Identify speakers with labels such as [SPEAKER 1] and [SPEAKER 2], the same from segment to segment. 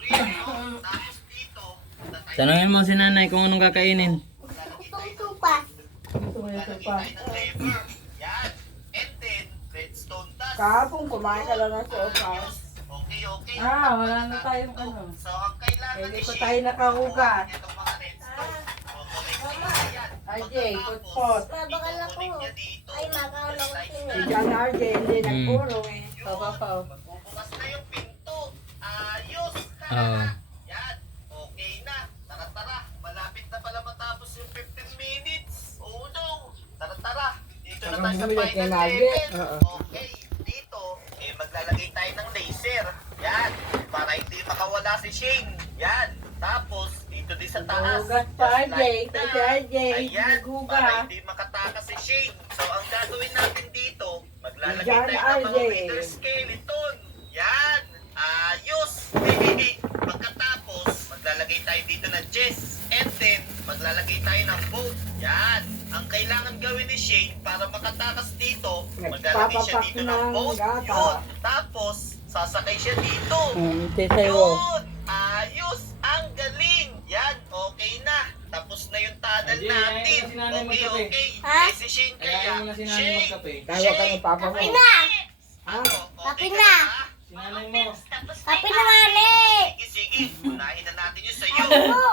[SPEAKER 1] Tapos dito,
[SPEAKER 2] Tanungin mo si nanay kung anong kakainin.
[SPEAKER 1] maglalagay tayo
[SPEAKER 3] Itong supa.
[SPEAKER 1] ng lever. Yan. And then, redstone dust.
[SPEAKER 4] Kahapon kumain ka lang ng sopa.
[SPEAKER 1] Okay.
[SPEAKER 4] Wala na tayong ano.
[SPEAKER 1] So, ang kailangan
[SPEAKER 4] Hindi
[SPEAKER 1] ni
[SPEAKER 4] pa
[SPEAKER 1] Shane,
[SPEAKER 4] tayo nakahugas.
[SPEAKER 1] itong mga redstone. Kukunin yan.
[SPEAKER 4] RJ, put-pot.
[SPEAKER 3] Mabakal ako.
[SPEAKER 1] Kukunin niya dito.
[SPEAKER 3] Ay, makakawala ko
[SPEAKER 4] Si
[SPEAKER 3] sila.
[SPEAKER 4] John RJ, hindi nagpurong eh. Papapaw.
[SPEAKER 1] Magbubukas na yung pinto. Ayos.
[SPEAKER 2] Oo.
[SPEAKER 1] Yan. Okay na. Tara. Malapit na pala matapos yung 15 minutes. Oh no. Tara. Dito na tayo sa
[SPEAKER 4] Ang
[SPEAKER 1] final
[SPEAKER 4] nugget.
[SPEAKER 1] level.
[SPEAKER 4] Oo.
[SPEAKER 1] Okay. Dito, maglalagay tayo ng laser. Yan. Para hindi makawala si Shane. Yan. Tapos, dito din sa taas.
[SPEAKER 4] Hugas pa,
[SPEAKER 1] Just
[SPEAKER 4] RJ.
[SPEAKER 1] like
[SPEAKER 4] Kasi
[SPEAKER 1] that.
[SPEAKER 4] RJ,
[SPEAKER 1] Ayan,
[SPEAKER 4] naghugas.
[SPEAKER 1] para hindi makatakas si Shane. So, ang gagawin natin dito, maglalagay
[SPEAKER 4] Diyan,
[SPEAKER 1] tayo ng mga
[SPEAKER 4] RJ.
[SPEAKER 1] wither skeleton. Yan. Ayos. Pagkatapos, maglalagay tayo dito ng chest. And then, maglalagay tayo ng boat. Yan. Ang kailangan gawin ni Shane para makatakas dito, maglalagay siya dito ng
[SPEAKER 4] Nagpapapak ng
[SPEAKER 1] boat.
[SPEAKER 4] gata.
[SPEAKER 1] Yun. Tapos, sasakay siya dito.
[SPEAKER 4] Hindi sa'yo.
[SPEAKER 1] Yun! Ayos! Ang galing! Yan, okay na. Tapos na yung tunnel
[SPEAKER 2] Hindi,
[SPEAKER 1] natin.
[SPEAKER 2] ayaw na si nanay magkape.
[SPEAKER 1] Okay.
[SPEAKER 3] Ha?
[SPEAKER 1] Eh, si Shane
[SPEAKER 2] Kaya
[SPEAKER 1] kaya.
[SPEAKER 2] mo na si nanay
[SPEAKER 1] Shane!
[SPEAKER 2] magkape.
[SPEAKER 4] Tayo ka ng papa mo.
[SPEAKER 3] Kape na!
[SPEAKER 1] Ano?
[SPEAKER 3] Kape
[SPEAKER 1] Okay ka
[SPEAKER 3] na.
[SPEAKER 1] ba?
[SPEAKER 2] Si nanay mo.
[SPEAKER 3] Kape na, mami!
[SPEAKER 1] Sige. Unahin na natin yung sa'yo.
[SPEAKER 3] Oo.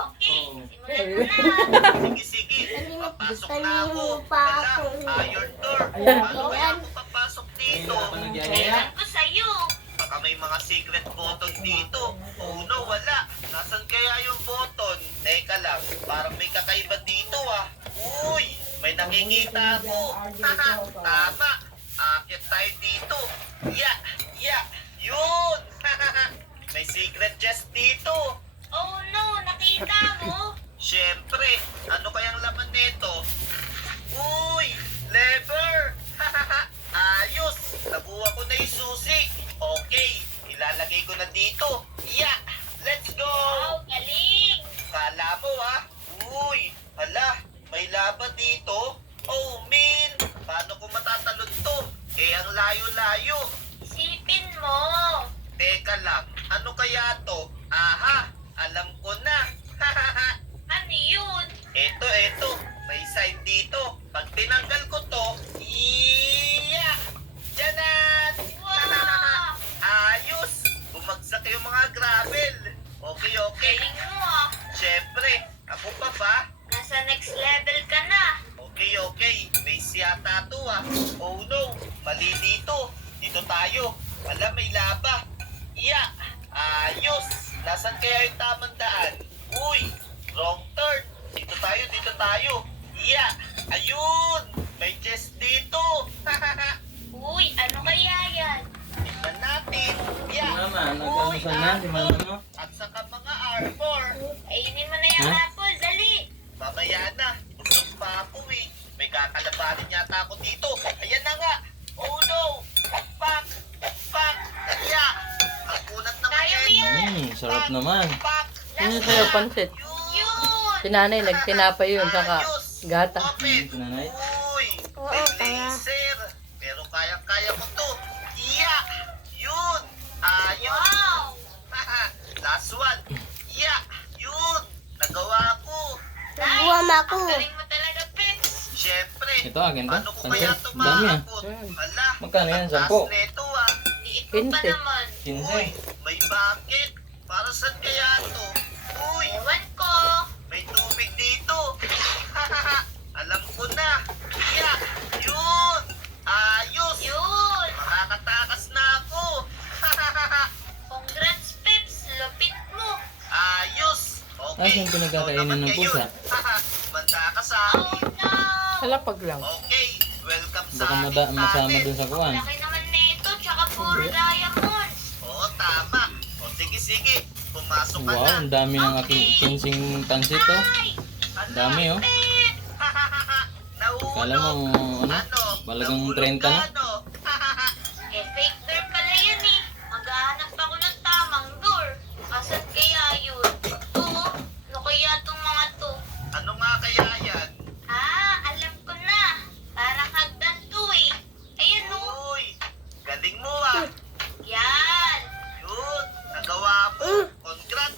[SPEAKER 2] Oo.
[SPEAKER 1] Sige. Papasok na
[SPEAKER 3] Kanina
[SPEAKER 1] ako.
[SPEAKER 3] mo pa
[SPEAKER 1] Wala.
[SPEAKER 3] ako.
[SPEAKER 1] Iron door.
[SPEAKER 4] Ayan.
[SPEAKER 1] Paano kaya ako papasok dito?
[SPEAKER 2] Kaya pa nagyayaya.
[SPEAKER 1] Baka may mga secret button dito. Oh no, wala. Nasaan kaya yung button? Teka lang, parang may kakaiba dito ah. Uy, may nakikita ako. Haha, tama. Akit tayo dito. Yun. May secret chest dito.
[SPEAKER 5] Oh no, nakita mo?
[SPEAKER 1] Siyempre, ano kayang laman nito? Uy, lever! Ayos! Nabuha ko na yung susi. Okay, ilalagay ko na dito. Let's go!
[SPEAKER 5] Wow, galing!
[SPEAKER 1] Kala mo ha? Uy, hala, may laba dito. Oh man, paano ko matatalon to? Eh, ang layo-layo.
[SPEAKER 5] Isipin mo.
[SPEAKER 1] Teka lang, ano kaya to? Aha, alam ko na.
[SPEAKER 5] Ano yun?
[SPEAKER 1] Eto, may sign dito. Pag tinanggal ko to, Diyanan!
[SPEAKER 5] Wow!
[SPEAKER 1] Ayos! Bumagsak yung mga gravel. Okay.
[SPEAKER 5] Galing mo ah.
[SPEAKER 1] Siyempre, ako pa ba?
[SPEAKER 5] Nasa next level ka na.
[SPEAKER 1] Okay. May siyata to ah. Oh no, mali dito. Dito tayo. Wala, may laba. Ayos! Nasaan kaya yung tamang daan? Uy, wrong turn. Dito tayo. Ayun! May chest dito.
[SPEAKER 5] Uy, ano kaya yan?
[SPEAKER 1] Tignan natin.
[SPEAKER 2] Mama,
[SPEAKER 1] Uy,
[SPEAKER 2] nagkamusta na si mama mo?
[SPEAKER 1] At saka mga armor.
[SPEAKER 5] Ayunin mo na yung
[SPEAKER 2] Ha?
[SPEAKER 5] apple, dali.
[SPEAKER 1] Mamaya na. Busog pa ako eh. May kakalabanin yata ako dito. Ayan na nga. Oh no! Pak! Ang kunat naman
[SPEAKER 5] Kaya mo yan.
[SPEAKER 2] Sarap naman.
[SPEAKER 1] Pak!
[SPEAKER 4] Ano sa'yo, pansit?
[SPEAKER 5] Yun!
[SPEAKER 4] Si nanay, nagtinapa yun, saka gata.
[SPEAKER 1] Open.
[SPEAKER 2] Si nanay?
[SPEAKER 1] Uy!
[SPEAKER 3] Oo,
[SPEAKER 1] May
[SPEAKER 3] kaya.
[SPEAKER 1] laser. Pero kayang-kaya ko to. Yun! Ayun!
[SPEAKER 5] Wow!
[SPEAKER 1] Last one. Yun! Nagawa ko.
[SPEAKER 3] Nagbuwam ako.
[SPEAKER 5] Ang galing mo talaga, Peps.
[SPEAKER 1] Siyempre.
[SPEAKER 2] Ito, akin to.
[SPEAKER 1] Paano ko kaya
[SPEAKER 2] Pansit.
[SPEAKER 1] ito
[SPEAKER 2] Dami ah.
[SPEAKER 1] maabot? Hala.
[SPEAKER 2] Magkano yan?
[SPEAKER 1] ang taas
[SPEAKER 2] 10?
[SPEAKER 1] nito ah.
[SPEAKER 5] Liit mo pa
[SPEAKER 4] 15.
[SPEAKER 5] naman.
[SPEAKER 1] Uy,
[SPEAKER 2] 15.
[SPEAKER 1] may bucket. Para saan kaya to? Uy,
[SPEAKER 5] Ewan ko.
[SPEAKER 1] may tubig dito. Alam ko na. Yun. Ayos.
[SPEAKER 5] Yun!
[SPEAKER 1] Makakatakas na ako.
[SPEAKER 5] Congrats, Peps. Lapit mo.
[SPEAKER 1] Ayos. Okay.
[SPEAKER 2] Asan pinagkakainan
[SPEAKER 1] ikaw naman
[SPEAKER 2] ng pusa?
[SPEAKER 1] ngayon. Manda ka sa
[SPEAKER 5] Oh
[SPEAKER 1] akin.
[SPEAKER 5] no!
[SPEAKER 4] Salapag lang.
[SPEAKER 1] Okay. Welcome sa
[SPEAKER 2] Baka
[SPEAKER 1] aking
[SPEAKER 2] masama
[SPEAKER 1] tunnel.
[SPEAKER 2] dun sa kuwan.
[SPEAKER 5] Laki naman nito, tsaka puro diamonds.
[SPEAKER 1] Oo, tama. O sige. Pumasok ka
[SPEAKER 2] Wow,
[SPEAKER 1] na.
[SPEAKER 2] ang dami ng aking kinsing pansit oh.
[SPEAKER 5] Ay!
[SPEAKER 2] Ang dami oh.
[SPEAKER 5] Peps!
[SPEAKER 1] Nahulog.
[SPEAKER 2] Kala mo ano? Balagang
[SPEAKER 1] Nahulog
[SPEAKER 2] 30
[SPEAKER 1] ka,
[SPEAKER 2] na?
[SPEAKER 1] ano?
[SPEAKER 5] Eh, fake door pala yan eh. Maghahanap ako ng tamang door. Asan kaya yun? Ito, ano kaya itong mga to?
[SPEAKER 1] Ano nga kaya yan?
[SPEAKER 5] Alam ko na. Parang hagdan to eh. Ayan o.
[SPEAKER 1] Uy, galing mo ah.
[SPEAKER 5] Yan.
[SPEAKER 1] Yun, nagawa mo. Congrats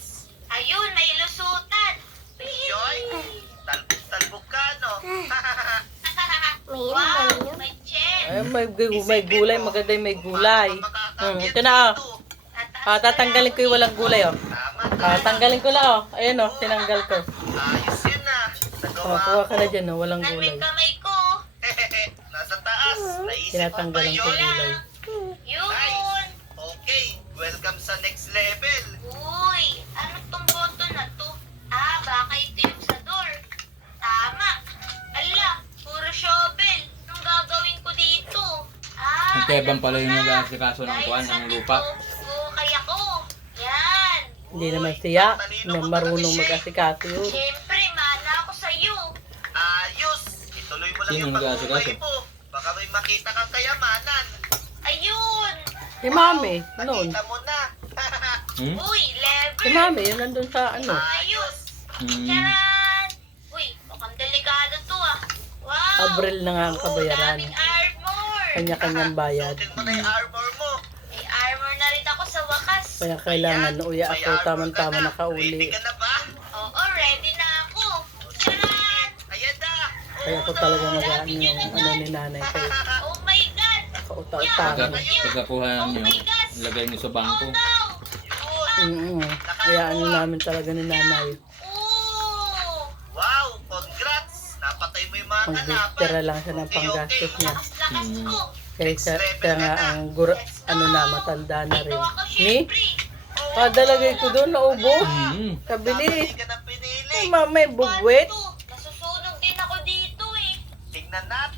[SPEAKER 4] may gulay, maganda yung may gulay. Ito na, oh. Tatanggalin ko yung walang gulay, oh. Tanggalin ko lang, oh. Ayan, oh, tinanggal ko.
[SPEAKER 1] Ayos yun na.
[SPEAKER 4] Oh, kuha ka na dyan, oh, walang
[SPEAKER 5] Nan
[SPEAKER 4] gulay.
[SPEAKER 5] may kamay ko.
[SPEAKER 1] Nasa taas. Naisip mo ba
[SPEAKER 4] Tinatanggalan ko
[SPEAKER 1] yun?
[SPEAKER 4] gulay.
[SPEAKER 5] Yun.
[SPEAKER 1] Okay, welcome sa next level.
[SPEAKER 5] Uy, ano tong boto na to? Baka ito yung sa door. Tama. Ala, puro shovel. Anong gagawin ko dito?
[SPEAKER 2] Ang Kevin pala yung
[SPEAKER 5] alam ko na.
[SPEAKER 2] nag-aasikaso ng
[SPEAKER 5] Dahil
[SPEAKER 2] kuwan,
[SPEAKER 5] sa
[SPEAKER 2] ng lupa.
[SPEAKER 5] dito, kaya ko. Yan.
[SPEAKER 4] Hindi naman siya na marunong mag-asikaso yun.
[SPEAKER 5] Siyempre, mana ako sa'yo.
[SPEAKER 1] Ayos. Ituloy mo lang
[SPEAKER 2] Sino
[SPEAKER 1] yung
[SPEAKER 2] nag-aasikaso?
[SPEAKER 1] pagbubuhay mo. Baka may makita kang kayamanan.
[SPEAKER 5] Ayun.
[SPEAKER 4] Si Mami, noon.
[SPEAKER 1] Nakita mo na.
[SPEAKER 2] Hmm?
[SPEAKER 5] Uy, lever.
[SPEAKER 4] Si Mami, yun nandun sa ano.
[SPEAKER 5] Ayos.
[SPEAKER 2] Hmm.
[SPEAKER 5] Charan. Uy, mukhang delikado to ah. Wow.
[SPEAKER 4] Abril na nga ang kabayaran.
[SPEAKER 5] Daming armor.
[SPEAKER 4] Kanya-kanyang bayad.
[SPEAKER 1] Suotin mo na yung armor mo.
[SPEAKER 5] May armor na rin ako sa wakas.
[SPEAKER 4] Kaya kailangan uya
[SPEAKER 1] May
[SPEAKER 4] ako
[SPEAKER 1] armor
[SPEAKER 4] tamang-tama
[SPEAKER 1] ka na.
[SPEAKER 4] nakauli.
[SPEAKER 1] Ready ka na ba?
[SPEAKER 5] Oo, ready na ako. Charan.
[SPEAKER 1] Ayan na.
[SPEAKER 4] Kaya ako talaga mag-ano yung ano ni nanay ko.
[SPEAKER 5] Oh my God.
[SPEAKER 4] Kauta-utang.
[SPEAKER 2] Pagkakuha niyo, lagay niyo sa
[SPEAKER 5] Oh
[SPEAKER 2] bangko.
[SPEAKER 5] no.
[SPEAKER 1] Yun.
[SPEAKER 4] Kaya ano namin talaga ni nanay.
[SPEAKER 5] Oh.
[SPEAKER 1] Wow, congrats. Napatay mo yung mga
[SPEAKER 4] Ang
[SPEAKER 1] kalaban.
[SPEAKER 4] tira lang siya ng panggastos niya.
[SPEAKER 5] Lakas-lakas ko.
[SPEAKER 4] Kaya siya nga ang ano na, matanda na
[SPEAKER 5] Ito
[SPEAKER 4] rin.
[SPEAKER 5] ako
[SPEAKER 4] Ni?
[SPEAKER 5] syempre.
[SPEAKER 4] Padalagay ko doon, naubo.
[SPEAKER 2] Hmm.
[SPEAKER 4] Kabili.
[SPEAKER 1] Napili ka ng pinili.
[SPEAKER 4] Ay, may bugwet.
[SPEAKER 5] Nasusunog din ako dito eh.
[SPEAKER 1] Tingnan natin.